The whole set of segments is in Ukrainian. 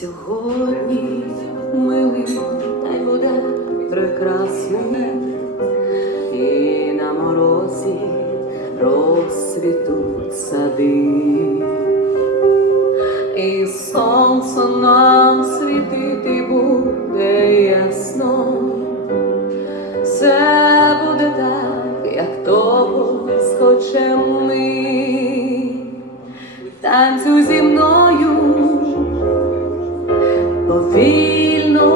Сьогодні милий та й буде прекрасний, і на морозі розцвітуть сади, і сонце нам світити буде ясно. Все буде так, як того схочем ми. Танцюй зі мною повільно,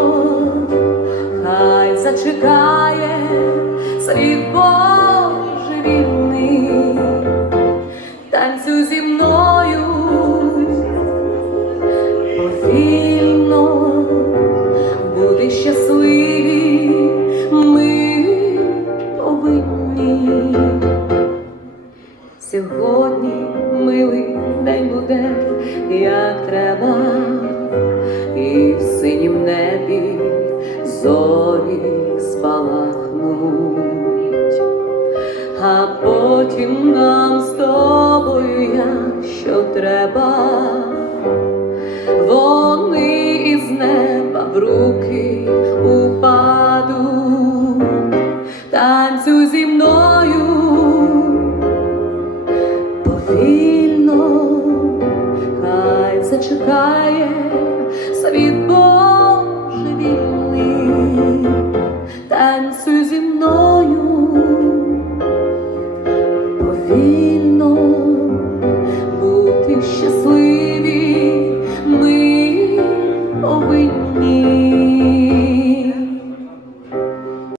хай зачекає світ божевільний. Танцюй зі мною повільно, бути щасливі ми повинні. Сьогодні милий день буде, як треба, і в синім небі зорі спалахнуть, а потім нам з тобою, якщо треба, вони із неба в руки упадуть, танцюй зі мною. Повільно, хай зачекає